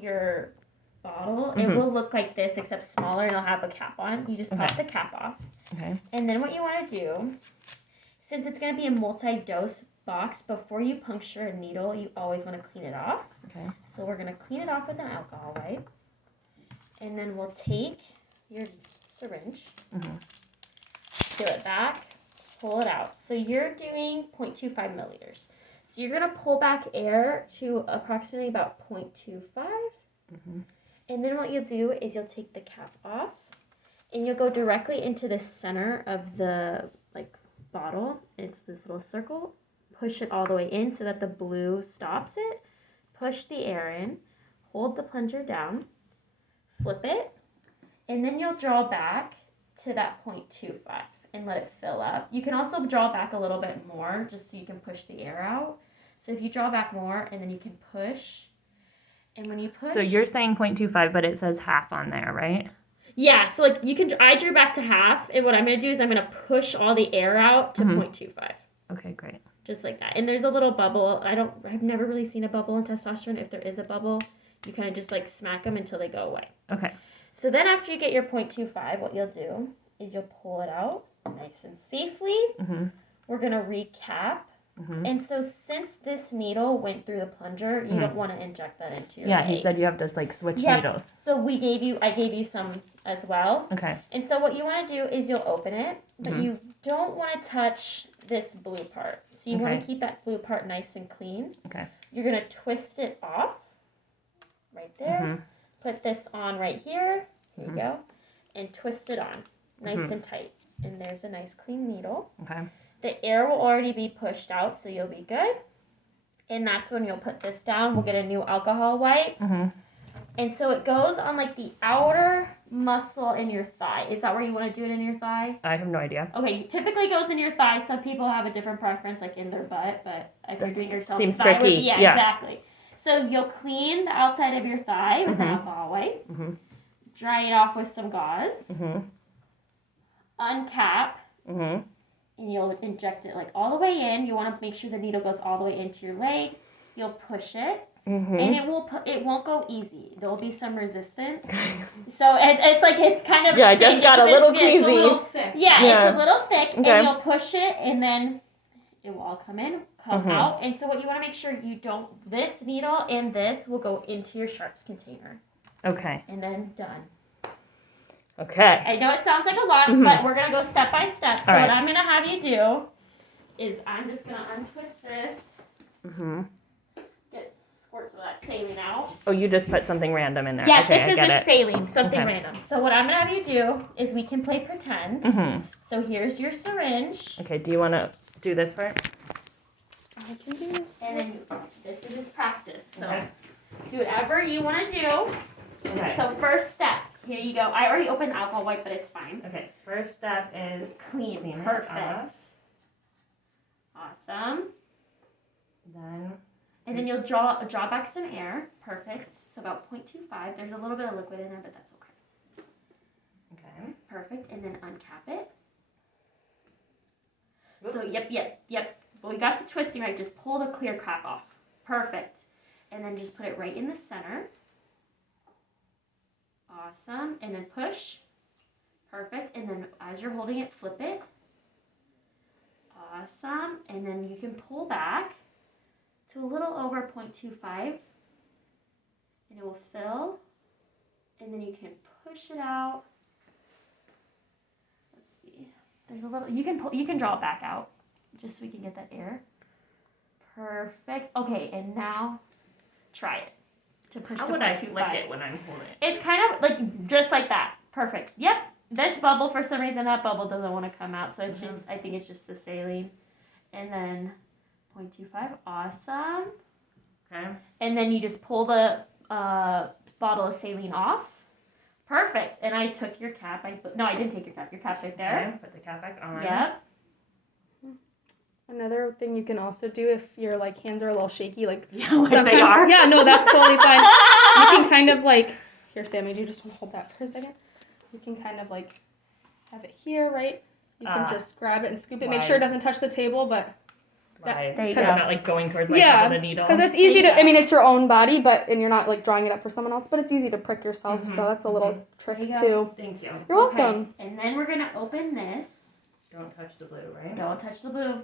your bottle, it will look like this except smaller and it'll have a cap on. You just pop the cap off. Okay. And then what you want to do, since it's going to be a multi-dose box, before you puncture a needle, you always want to clean it off. Okay. So we're going to clean it off with an alcohol wipe. And then we'll take your syringe, peel it back, pull it out. So you're doing 0.25 milliliters. So you're going to pull back air to approximately about 0.25. And then what you'll do is you'll take the cap off and you'll go directly into the center of the bottle. It's this little circle. Push it all the way in so that the blue stops it. Push the air in. Hold the plunger down. Flip it. And then you'll draw back to that 0.25 and let it fill up. You can also draw back a little bit more just so you can push the air out. So if you draw back more and then you can push. And when you push... So you're saying 0.25, but it says half on there, right? Yeah, so I drew back to half, and what I'm going to do is I'm going to push all the air out to 0.25. Okay, great. Just like that. And there's a little bubble. I've never really seen a bubble in testosterone. If there is a bubble, you kind of just smack them until they go away. Okay. So then after you get your 0.25, what you'll do is you'll pull it out nice and safely. We're going to recap. And so since this needle went through the plunger, you don't want to inject that into your leg. He said you have to switch needles. So I gave you some as well. Okay. And so what you want to do is you'll open it, but you don't want to touch this blue part. So you want to keep that blue part nice and clean. Okay. You're going to twist it off right there. Put this on right here. Here you go. And twist it on nice and tight. And there's a nice clean needle. Okay. The air will already be pushed out, so you'll be good. And that's when you'll put this down. We'll get a new alcohol wipe. And so it goes on the outer muscle in your thigh. Is that where you want to do it in your thigh? I have no idea. Okay, typically it goes in your thigh. Some people have a different preference, in their butt, but if you're doing yourself, seems thigh tricky. yeah, exactly. So you'll clean the outside of your thigh with an alcohol wipe. Dry it off with some gauze. Uncap. And you'll inject it all the way in. You want to make sure the needle goes all the way into your leg. You'll push it, and it won't go easy. There'll be some resistance. So it's kind of I just got a little queasy. It's a little thick. It's a little thick, and you'll push it, and then it will all come out. And so what you want to make sure you don't. This needle and this will go into your sharps container. Okay. And then done. Okay. I know it sounds like a lot, but we're going to go step by step. So what I'm going to have you do is I'm just going to untwist this. Get squirt some of that saline out. Oh, you just put something random in there. Yeah, okay, this is just saline, something random. So what I'm going to have you do is we can play pretend. So here's your syringe. Okay, do you want to do this part? I can do this. And then this is just practice. So do whatever you want to do. Okay. So first step. Here you go. I already opened alcohol wipe, but it's fine. Okay. First step is clean. Perfect. Awesome. And then you'll draw back some air. Perfect. So about 0.25. There's a little bit of liquid in there, but that's okay. Okay. Perfect. And then uncap it. Oops. So yep. But we got the twisting right. Just pull the clear cap off. Perfect. And then just put it right in the center. Awesome. And then push. Perfect. And then as you're holding it, flip it. Awesome. And then you can pull back to a little over 0.25. And it will fill. And then you can push it out. Let's see. There's a little, you can draw it back out just so we can get that air. Perfect. Okay, and now try it. To push. How would I flick it when I'm holding it? It's kind of just like that. Perfect. Yep. This bubble, for some reason, that bubble doesn't want to come out. So it's just, I think it's just the saline. And then 0.25. Awesome. Okay. And then you just pull the bottle of saline off. Perfect. And I took your cap. No, I didn't take your cap. Your cap's right there. Okay. Put the cap back on. Yep. Another thing you can also do if your hands are a little shaky, sometimes they are. Yeah, no, that's totally fine. You can kind of here, Sammy, do you just want to hold that for a second? You can kind of have it here, right? You can just grab it and scoop it. Make sure it doesn't touch the table, but Right. There you Because go. I'm not like going towards myself with a needle. Because it's easy There to, you I mean, it's your own body, and you're not like drawing it up for someone else, but it's easy to prick yourself, so that's a little trick There you go. too. Thank you. You're welcome. Okay. And then we're going to open this. Don't touch the blue, right? Don't touch the blue.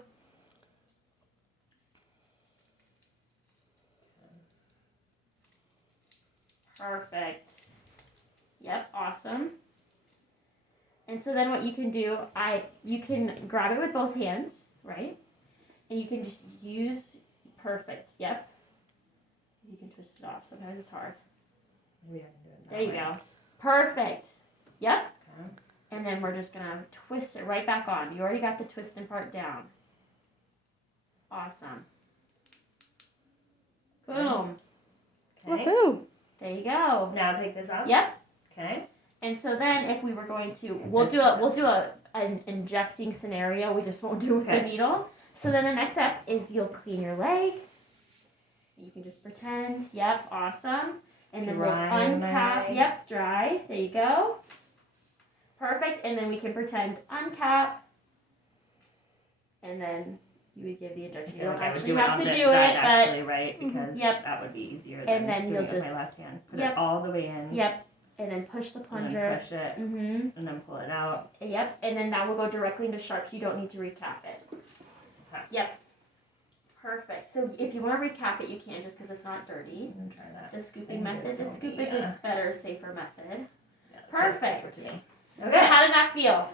Perfect. Yep, awesome. And so then what you can do, you can grab it with both hands, right? And you can just use, perfect, yep. You can twist it off, sometimes it's hard. Maybe I can do it There you that way. go. Perfect. Yep. Okay. And then we're just gonna twist it right back on. You already got the twisting part down. Awesome. Boom. Okay. Woohoo! There you go. Now take this out. Yep. Okay. And so then if we were going to, we'll do an injecting scenario. We just won't do it with the Okay. needle. So then the next step is you'll clean your leg. You can just pretend. Yep. Awesome. And then Dry we'll my uncap. leg. Yep. Dry. There you go. Perfect. And then we can pretend uncap. And then you would give the I injection. feel You like don't I would actually do it have on to this do side it, but actually, right? Because Yep. that would be easier than And then doing you'll it with my just- left hand. Put Yep. it all the way in. yep. And then push the And plunger. then push it. Mm-hmm. And then pull it out. Yep, and then that will go directly into sharps. You don't need to recap it. Okay. Yep. Perfect. So if you want to recap it, you can just because it's not dirty. And try that. The scooping Thank you, method. The scoop is Toby. a better, safer method. Yeah, Perfect. that's safer to me. So how did that feel?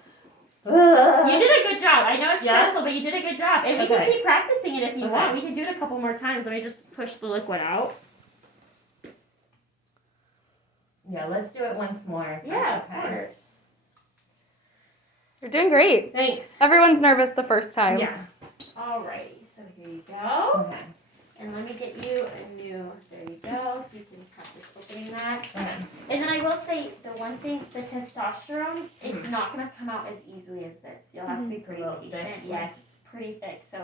You did a good job. I know it's Yeah? stressful, but you did a good job. And we can Okay. keep practicing it if you Okay. want. We can do it a couple more times. Let me just push the liquid out. Yeah, let's do it once more. if Yeah, that's of okay. course. You're doing great. Thanks. Everyone's nervous the first time. Yeah. Alrighty, so here you go. Okay. And let me get you a new, there you go, so you can practice opening that. Okay. And then I will say, the one thing, the testosterone, it's not going to come out as easily as this. You'll have to be pretty It's a little patient. thick, Yeah, right? it's pretty thick. So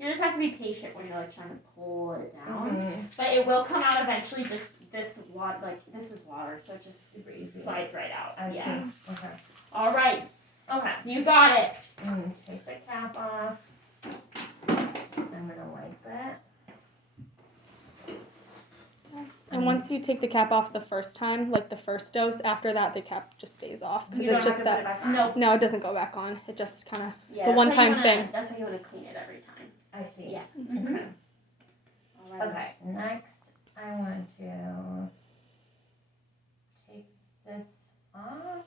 you just have to be patient when you're like trying to pull it down. Mhm. But it will come out eventually. Just this water, like this is water, so it just Super easy. slides right out. I yeah. see. Okay. All right, Okay. you got it. Take the cap off. I'm gonna wipe it. And once you take the cap off the first time, like the first dose, after that the cap just stays off because You it's don't just have to put that. it back on. No. No, it doesn't go back on. It just kind of. Yeah, It's a one-time thing. That's why you want to clean it every time. I see. Yeah. Okay. All right. Okay. Next, I want to take this off.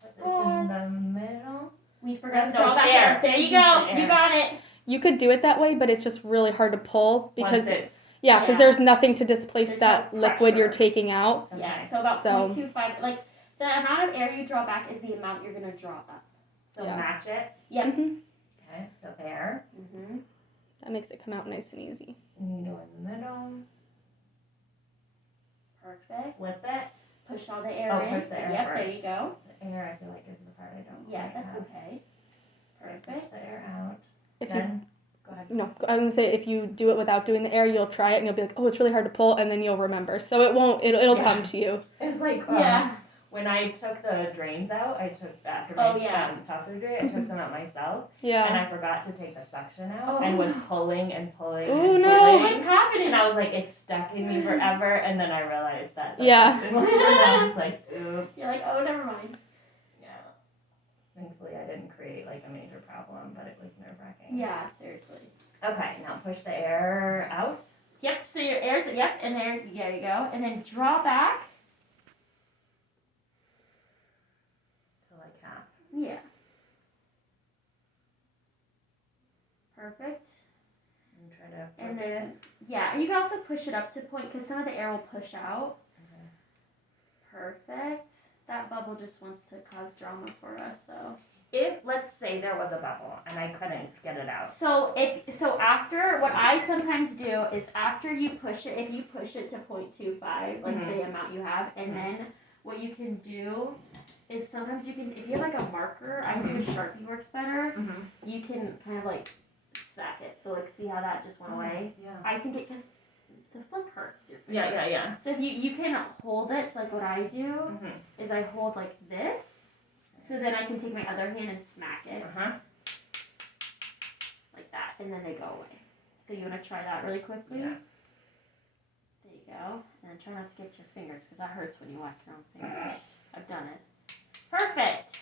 Put this in the middle. We forgot to No, draw back air. hair. There you go. Air. You got it. You could do it that way, but it's just really hard to pull because Once it's because Yeah. there's nothing to displace There's that no liquid you're pressure. taking out. Yeah. okay. So about So- 0.25. Like the amount of air you draw back is the amount you're gonna draw up. So Yeah. match it. Yep. hmm Okay. So air. Mm-hmm. That makes it come out nice and easy. Needle in the middle. Perfect. Flip it. Push all the air Oh, in. push the air Yep. There first. you go. The air I feel like is the part I don't. Yeah, quite that's have. okay. Push Perfect. the air out. If Then go ahead. you no, I was gonna say if you do it without doing the air, you'll try it and you'll be like, oh, it's really hard to pull, and then you'll remember. So it won't. It'll Yeah. come to you. It's like Yeah. when I took the drains out, I took after Oh, my yeah. top surgery, I took them out myself, and Yeah. I forgot to take the suction out, Oh. and was pulling and pulling Oh, and no. pulling. What's happening? And I was like, it's stuck in me forever, and then I realized that. The Yeah. suction was, and I was like, oops. You're like, oh, never mind. Yeah. Thankfully, I didn't create like a major problem, but it was nerve wracking. Yeah, seriously. Okay, now push the air out. Yep. So your air's and there you go, and then draw back. To like half. Yeah. Perfect. And try to. And flip then, it. yeah, you can also push it up to point because some of the air will push out. Okay. Perfect. That bubble just wants to cause drama for us, though. If let's say there was a bubble and I couldn't get it out. So after what I sometimes do is after you push it, if you push it to 0.25, like the amount you have, and then what you can do is sometimes you can, if you have like a marker, I think a Sharpie works better. Mm-hmm. You can kind of like stack it. So like see how that just went away. Yeah. I think it because the flick hurts your finger. Yeah. So if you can hold it. So like what I do Mm-hmm. is I hold like this. So then I can take my other hand and smack it. Uh-huh. and then they go away. So you want to try that really quickly? Yeah. There you go. And then try not to get your fingers because that hurts when you whack your own fingers. I've done it. Perfect.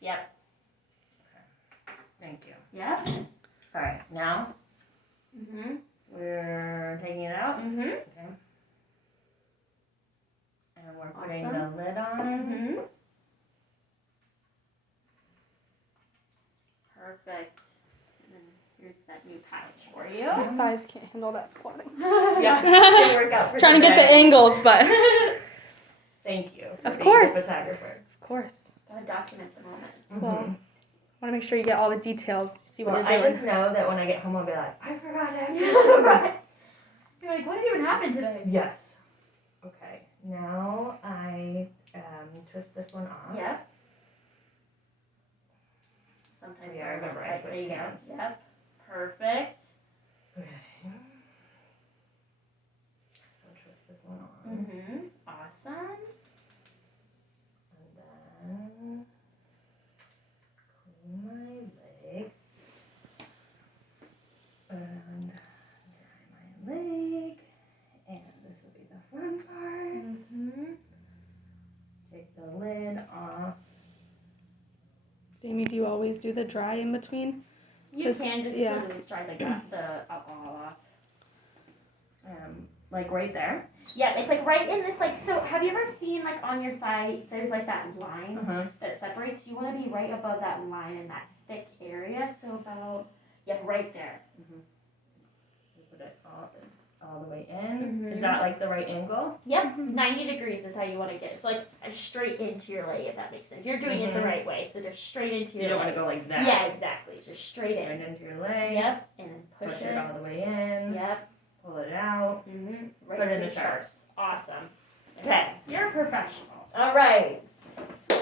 Yep. Thank you. Yep. All right, now Mhm. we're taking it out. Mhm. Okay. And we're putting Awesome. the lid on. Mhm. Perfect. And then here's that new pouch for you. My thighs can't handle that squatting. Yeah. Good workout for Trying to get the today. angles, but Thank you. For Of being course. the photographer. of course. Gotta document the moment. Well, want to make sure you get all the details to see what Well, you're I doing. just know that when I get home, I'll be like, I forgot it. Right. You're like, what did even happen today? Yes. Okay. Now I twist this one off. Yep. Sometimes Yeah, I remember I switched tightly. hands. Yep. Perfect. Okay. So twist this one on. Mhm. Awesome. And then clean my leg. And dry my leg. And this will be the fun part. Mhm. Take the lid off. Sammy, do you always do the dry in between? You 'Cause- can just yeah. literally dry the alcohol off. Like right there. Yeah, it's like right in this like. So have you ever seen like on your thigh? There's like that line Uh-huh. that separates. You want to be right above that line in that thick area. So about right there. Put it all the way in. Mhm. Is that like the right angle? Yep, 90 degrees is how you want to get it. So like straight into your leg, if that makes sense. You're doing it the Mhm. right way, so just straight into You your don't want leg. to go like that. Yeah, exactly. Just straight Right in. into your leg. Yep, and then push Push it. it all the way in. Yep. Pull it out. Mhm. Right Put it to in the the sharps. Awesome. Okay. You're a professional. All right.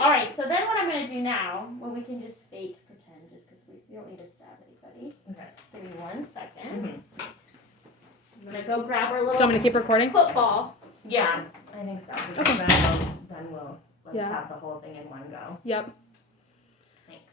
All right. So then what I'm gonna do now, well, we can just fake pretend, just because we don't need to stab anybody. Okay. Give me 1 second. Mhm. I'm gonna go grab our Do you little want me to keep recording? football. Yeah, I think so. Because Okay. then we'll Yeah. have the whole thing in one go. Yep. Thanks.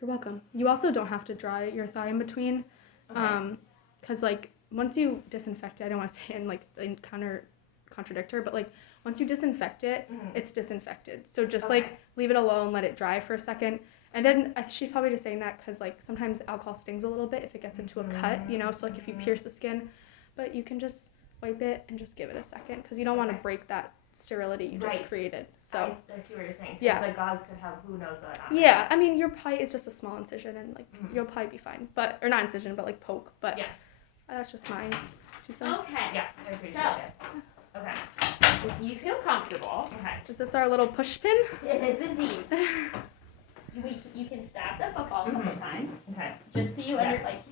You're welcome. You also don't have to dry your thigh in between. Okay. Because like once you disinfect it, I don't want to say in like in contradict her, but like once you disinfect it, Mhm. it's disinfected. So just Okay. like leave it alone, let it dry for a second. And then she's probably just saying that because like sometimes alcohol stings a little bit if it gets into a cut, you know, so like if you pierce the skin, but you can just wipe it and just give it a second because you don't want to Okay. break that sterility you Right. just created. So I see what you're saying. 'Cause Yeah. the gauze could have who knows what on it. yeah, I mean your pie is just a small incision and like Mhm. you'll probably be fine, but or not incision but like poke, but Yeah. that's just my 2 cents. Okay. Yeah, I appreciate So, it. Okay. if you feel comfortable, Okay. Is this our little push pin? it is indeed. You can stab the football a couple Mhm. times, Okay. just so you Yes. like.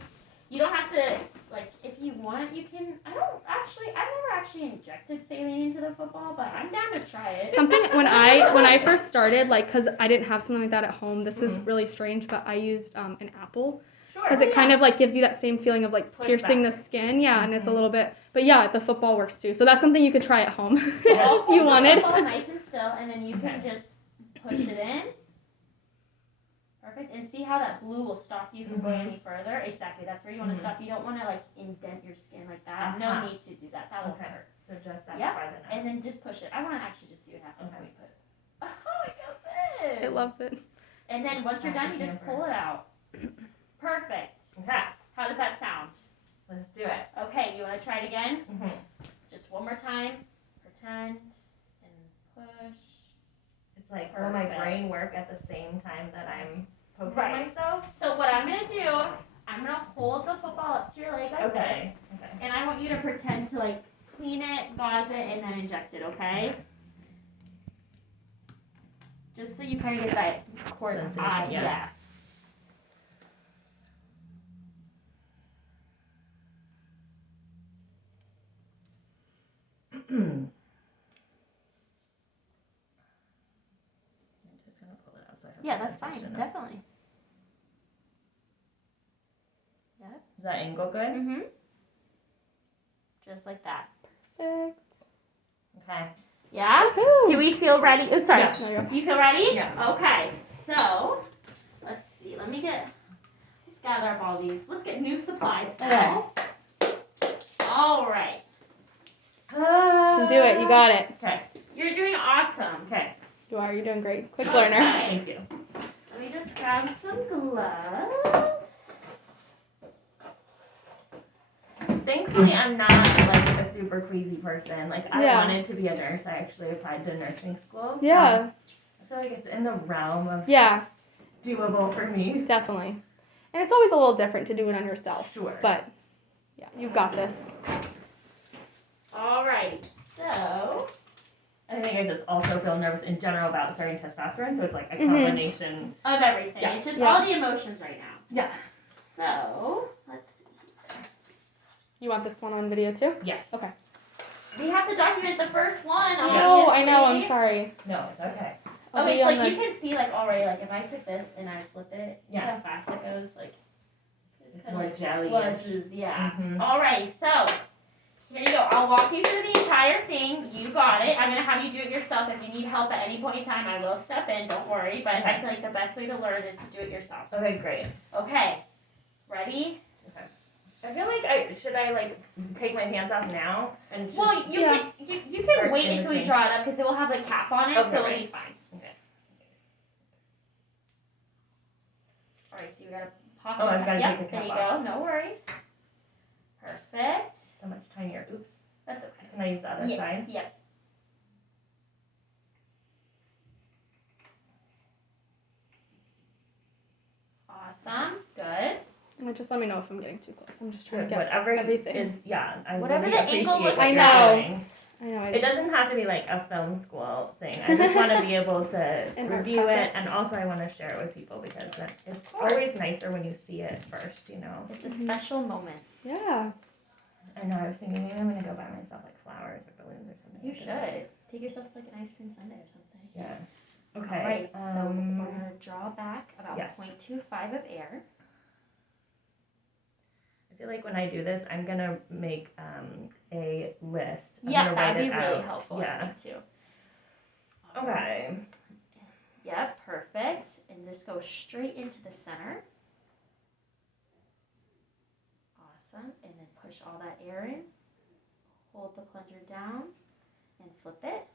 You don't have to like if you want. You can. I've never actually injected saline into the football, but I'm down to try it. Something when I first started, like, cause I didn't have something like that at home. This is Mhm. really strange, but I used an apple, Sure. cause it kind of like gives you that same feeling of like Push piercing back. the skin. Yeah, and it's a Mhm. little bit. But yeah, the football works too. So that's something you could try at home So if hold you the wanted. football nice and still, and then you can just push it in. Perfect. And see how that blue will stop you from going Mhm. any further? Exactly. That's where you want to Mhm. stop. You don't want to like indent your skin like that. No Uh-huh. need to do that. That will Okay. hurt. So just that Yep. farther now. And then just push it. I want to actually just see what happens Okay. when we put it. Oh, it feels good. It loves it. And then once you're done, you just pull it out. Perfect. Okay. How does that sound? Let's do it. Okay, you want to try it again? Mhm. Just one more time. Pretend and push. It's like, will my Perfect. brain work at the same time that I'm poking Right. myself? So what I'm gonna do, I'm gonna hold the football up to your leg like Okay. this, Okay. and I want you to pretend to like clean it, gauze it, and then inject it. Okay? Just so you kind of get that cord Sensation, eye. yeah. Yeah. I'm just gonna pull it out so I have Yeah, the that's fine. sensation of- Definitely. Is that angle good? Mhm. Just like that. Perfect. Okay. Yeah. Woohoo. Do we feel ready? Oh, sorry. Yeah. There you go. You feel ready? Yeah. Okay. So, let's see. Let's gather up all these. Let's get new supplies now. All right. You can do it. You got it. Okay. You're doing awesome. Okay. You are. You're doing great. Quick learner. Thank you. Let me just grab some gloves. Thankfully, I'm not like a super queasy person. Like I Yeah. wanted to be a nurse. I actually applied to nursing school. So Yeah. I feel like it's in the realm of Yeah. doable for me. Definitely. And it's always a little different to do it on yourself. Sure. But yeah, you've got this. All right. So, I think I just also feel nervous in general about starting testosterone, so it's like a Mhm. combination. of everything. Yeah. It's just Yeah. all the emotions right now. Yeah. So, let's see here. You want this one on video too? Yes. We have to document the first one. Oh, I know. I'm obviously. sorry. No, it's okay. I'll Okay, be so on like the- you can see like already like if I took this and I flip it, see Yeah. how fast it goes? Like It's kinda more like jelly-ish. sludges, yeah. Mhm. Alright, so here you go. I'll walk you through the entire thing. You got it. I'm gonna have you do it yourself. If you need help at any point in time, I will step in, don't worry. But I feel like the best way to learn is to do it yourself. Okay, great. Okay. Ready? I feel like should I like take my hands off now and Well, you Yeah. can you can Or wait in until we between. draw it up because it will have a cap on it, Okay, so it'll right. be fine. Okay. Alright, so you gotta pop Oh, the I've cap. gotta Yep, take the there you cap go. No worries. Perfect. so much tinier. Oops. That's okay. Can I use the other side? Yep. Awesome. Good. Just let me know if I'm getting too close. I'm just trying Good. to get Whatever everything. is, yeah. I Whatever really the angle appreciate looks what I you're know. doing. I know. It doesn't have to be like a film school thing. I just want to be able to An art review it, project. and also I want to share it with people because it's course. always nicer when you see it first, you know. It's a special moment. Yeah. I know. I was thinking maybe I'm gonna go buy myself like flowers or balloons or something. You for this. should. Take yourself to like an ice cream sundae or something. Yeah. All Okay. right. So we're gonna draw back about yes. 0.25 of air. I feel like when I do this, I'm gonna make a list. I'm Yeah, gonna write that'd be it really out. helpful. I Yeah. think too. Okay. Yep. Perfect. And just go straight into the center. Awesome. And then push all that air in. Hold the plunger down and flip it.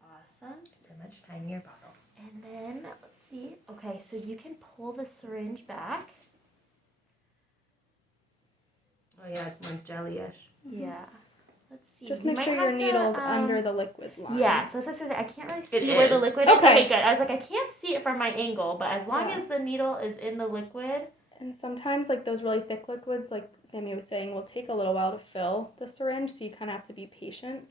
Awesome. It's a much tinier bottle. And then let's see. Okay, so you can pull the syringe back. Oh yeah, it's more jelly-ish. Yeah. Let's see. Just You make might sure your have to, needle's under the liquid line. Yeah, so this is I can't really see It where the is. liquid is. Okay. Okay, good. I was like, I can't see it from my angle, but as long Yeah. as the needle is in the liquid. And sometimes, like those really thick liquids, like Sammy was saying, will take a little while to fill the syringe, so you kind of have to be patient.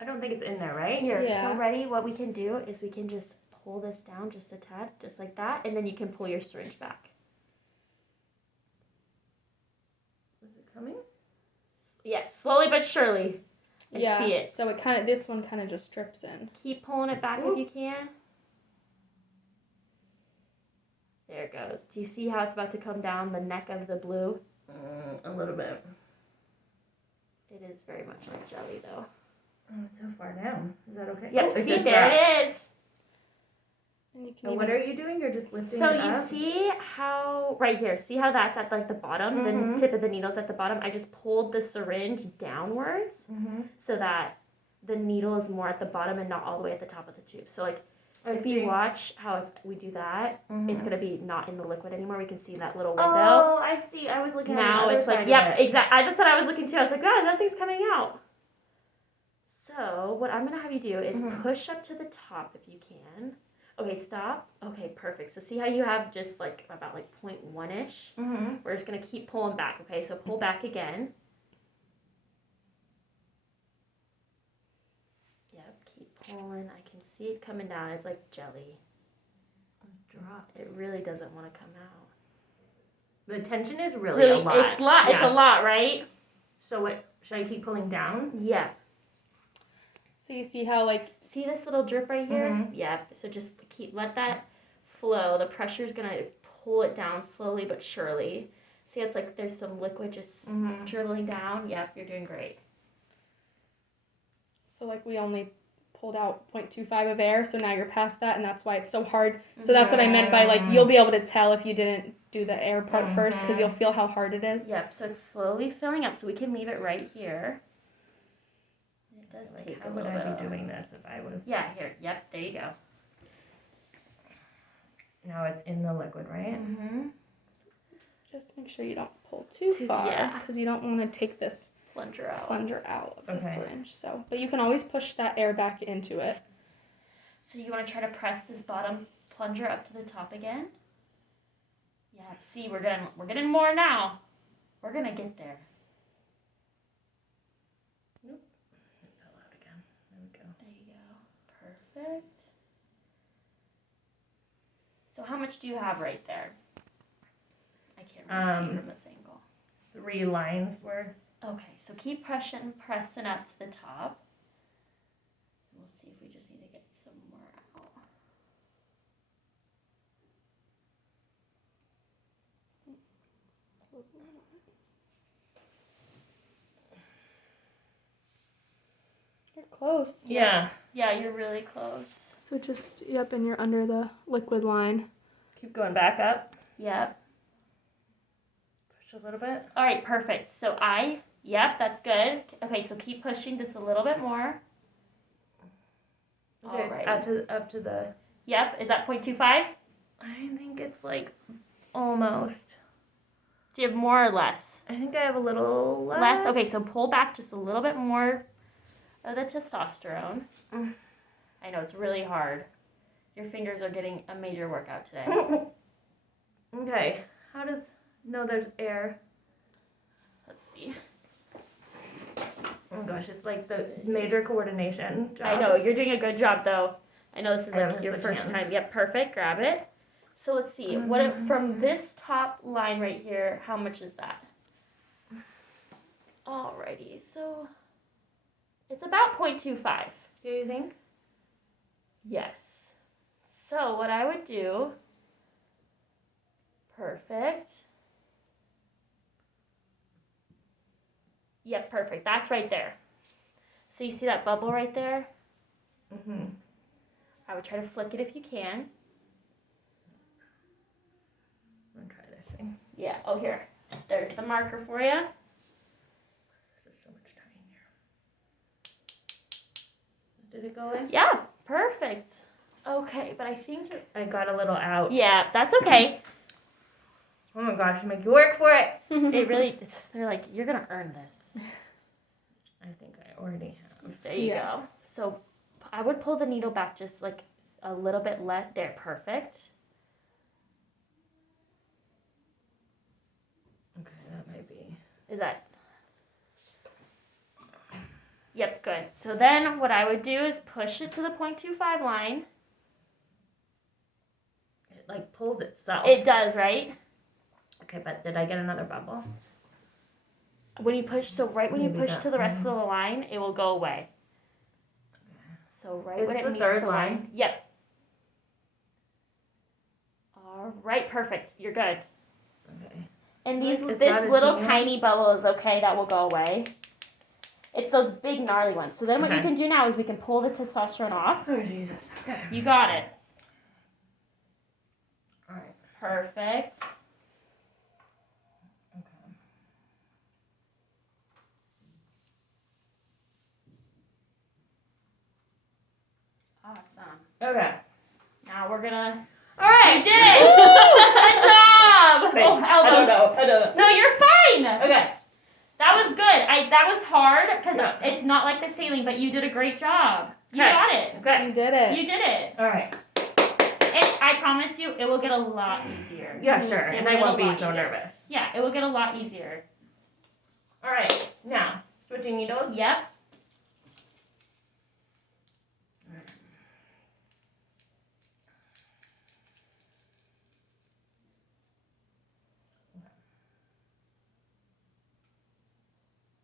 I don't think it's in there, right? Here, Yeah. so ready? What we can do is we can just pull this down just a tad, just like that, and then you can pull your syringe back. Is it coming? Yes, slowly but surely. I Yeah. see it. So it kind of, this one kind of just drips in. Keep pulling it back Ooh. if you can. There it goes. Do you see how it's about to come down the neck of the blue? A little bit. It is very much like jelly, though. Oh, it's so far down. Is that okay? Yep, Oh, it see, just there dropped. it is. And you can And even, what are you doing? You're just lifting So it you up? see how, right here, see how that's at like the bottom, Mhm. the tip of the needle's at the bottom? I just pulled the syringe downwards Mm-hmm. so that the needle is more at the bottom and not all the way at the top of the tube. So like, if see. you watch how if we do that, Mhm. it's gonna be not in the liquid anymore. We can see that little window. Oh, I see. I was looking Now at the it's other like, side yep, of it. exactly. That's what I was looking to. I was like, God, nothing's coming out. So what I'm gonna have you do is Mhm. push up to the top if you can. Okay, stop. Okay, perfect. So see how you have just like about like 0.1-ish? Mm-hmm. We're just gonna keep pulling back. Okay, so pull back again. Yep, keep pulling. I can see it coming down. It's like jelly. Drops. It really doesn't want to come out. The tension is really a lot. It's a lot. It's Yeah. a lot, right? So what? Should I keep pulling down? Yeah. so you see how like, See this little drip right here? Mhm. Yeah. So just let that flow. The pressure's gonna pull it down slowly but surely. See, it's like there's some liquid just Mm-hmm. dribbling down. Yep, you're doing great. so like we only pulled out 0.25 of air, so now you're past that, and that's why it's so hard. So that's what I meant by like, you'll be able to tell if you didn't do the air part first because you'll feel how hard it is. Yep, so it's slowly filling up, so we can leave it right here. It does Like, take how a would little I bit. be doing this if I was? Yeah, here. Yep, there you go. Now it's in the liquid, right? Mm-hmm. Just make sure you don't pull too far yeah. because you don't want to take this Plunger out. of the Okay. syringe. So, but you can always push that air back into it. So you want to try to press this bottom plunger up to the top again? Yeah, see, we're getting more now. We're gonna get there. Nope. It fell out again. There we go. There you go. Perfect. So how much do you have right there? I can't really see from this angle. 3 lines worth. Okay, so keep pressing up to the top. We'll see if we just need to get some more out. You're close. Yeah. Yeah, you're really close. So just, yep, and you're under the liquid line. Keep going back up. Yep. Push a little bit. All right, perfect. So yep, that's good. Okay, so keep pushing just a little bit more. Okay, Alrighty. up to the. Yep, is that 0.25? I think it's like almost. Do you have more or less? I think I have a little less. Less? Okay, so pull back just a little bit more of the testosterone. I know, it's really hard. Your fingers are getting a major workout today. Okay. How does. No, there's air. Let's see. Oh gosh, it's like the major coordination job. I know, you're doing a good job though. I know this is I'm like your switching first hands. time. Yep, perfect. Grab it. So let's see. From this top line right here, how much is that? Alrighty, so it's about 0.25. Do you think? Yes. So what I would do, perfect. Yep, perfect. That's right there. So you see that bubble right there? Mm-hmm. I would try to flick it if you can. I'm gonna try this thing. Yeah, oh here. There's the marker for you. There's so much time here. Did it go in? Yeah, perfect. Okay, but I think, I got a little out. yeah, that's okay. Oh my gosh, make you work for it. It really, they're like, you're gonna earn this. I think I already have. There you go. So I would pull the needle back just like a little bit less. There, perfect. Okay, that might be. Is that? Yep, good. So then what I would do is push it to the 0.25 line. It like pulls itself. It does, right? Okay, but did I get another bubble? When you push, so right when you Maybe push that to the rest of one. the line, it will go away. So right Is when it the meets third the line? Yep. All right, perfect. You're good. Okay. And Like, these, is that this a little teeny tiny bubble is okay. That will go away. It's those big gnarly ones. So then what you Okay. can do now is we can pull the testosterone off. Oh Jesus. Okay. You got it. All right. Perfect. Okay. Awesome. Okay. Now we're gonna. All right. You did it. Good job. Thanks. Oh, I don't elbows. know. No, you're fine. Okay. That was good. That was hard because Yeah. it's not like the sailing, but you did a great job. You Okay. got it. Okay. You did it. You did it. All right. And I promise you, it will get a lot easier. Yeah, sure. It And will I get a won't be lot so easier. nervous. Yeah, it will get a lot easier. All right. Now, switching needles. Yep.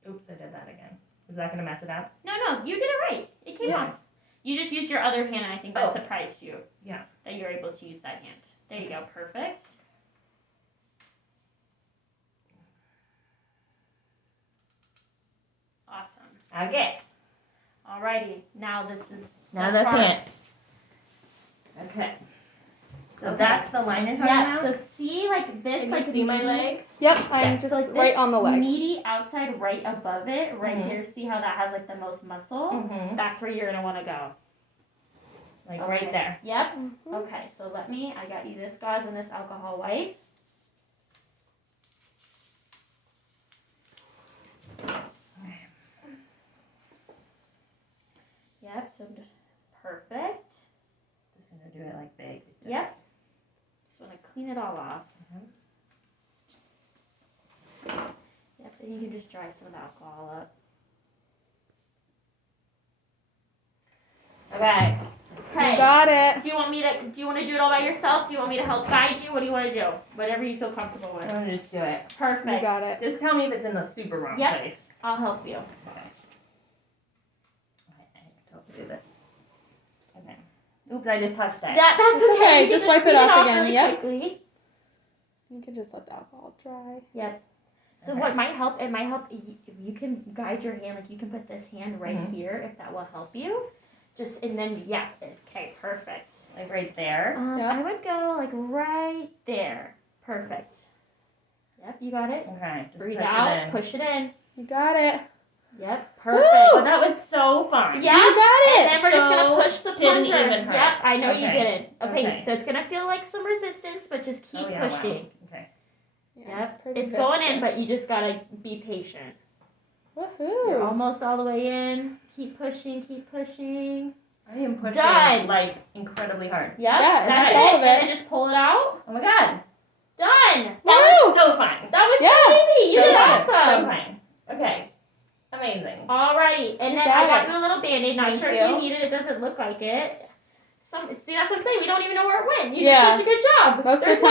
Oops, I did that again. Is that gonna mess it up? No, you did it right. It came Yeah. off. You just used your other hand, and I think that Oh. surprised you. Yeah. That you're able to use that hand. There you go. Perfect. Awesome. Okay. Alrighty. Now this is Now the the part. pants. Okay. So Okay. that's the line you're talking Yeah, about? so see like this, Can like you see my meaty- leg? Yep, I'm Yeah, just so like right this on the leg. meaty outside right above it, right Mhm. here. See how that has like the most muscle? Mm-hmm. That's where you're gonna want to go. Like Okay. right there. Yep. Mhm. Okay, so I got you this gauze and this alcohol wipe. Yep, so perfect. Just gonna do it like big. Yep. Just want to clean it all off. Yep, and you can just dry some of the alcohol up. Okay. You got it. Do you want to do it all by yourself? Do you want me to help guide you? What do you want to do? Whatever you feel comfortable I'm with. gonna just do it. Perfect. You got it. Just tell me if it's in the super wrong Yep. place. I'll help you. Okay. I can totally do this. Okay. Oops, I just touched it. Yeah, that's It's okay. You can Just wipe it clean off off again. really Yep. quickly. You can just let the alcohol dry. So Okay. what might help? It might help. You can guide your hand. Like you can put this hand right Mhm. here if that will help you. Just and then yeah. Okay, perfect. Like right there. Yep. I would go like right there. Perfect. Yep, you got it. Okay. Just Breathe push out. it in. Push it in. You got it. Yep, perfect. Oh, that was so fun. Yeah. You got And it. then we're just gonna So push the didn't plunger. even hurt. Yep, I know you Okay. didn't. Okay, Okay. so it's gonna feel like some resistance, but just keep Oh, yeah, wow. pushing. Okay. Yeah, Yep, pretty it's going in, viscous. but you just gotta be patient. Woohoo. You're almost all the way in. Keep pushing, keep pushing. I am pushing Done. like incredibly hard. Yep, Yeah, and that's that's all it. of it. And then just pull it out. Oh my god. Done. That was so fun. That was Yeah. so easy. You So did fun. awesome. So fun. Okay. Amazing. Alrighty, and You then got I got it. you a little band-aid. Not Thank sure you. if you need it. It doesn't look like it. See, that's what I'm saying. We don't even know where it went. You Yeah. did such a good job. Most of the There's time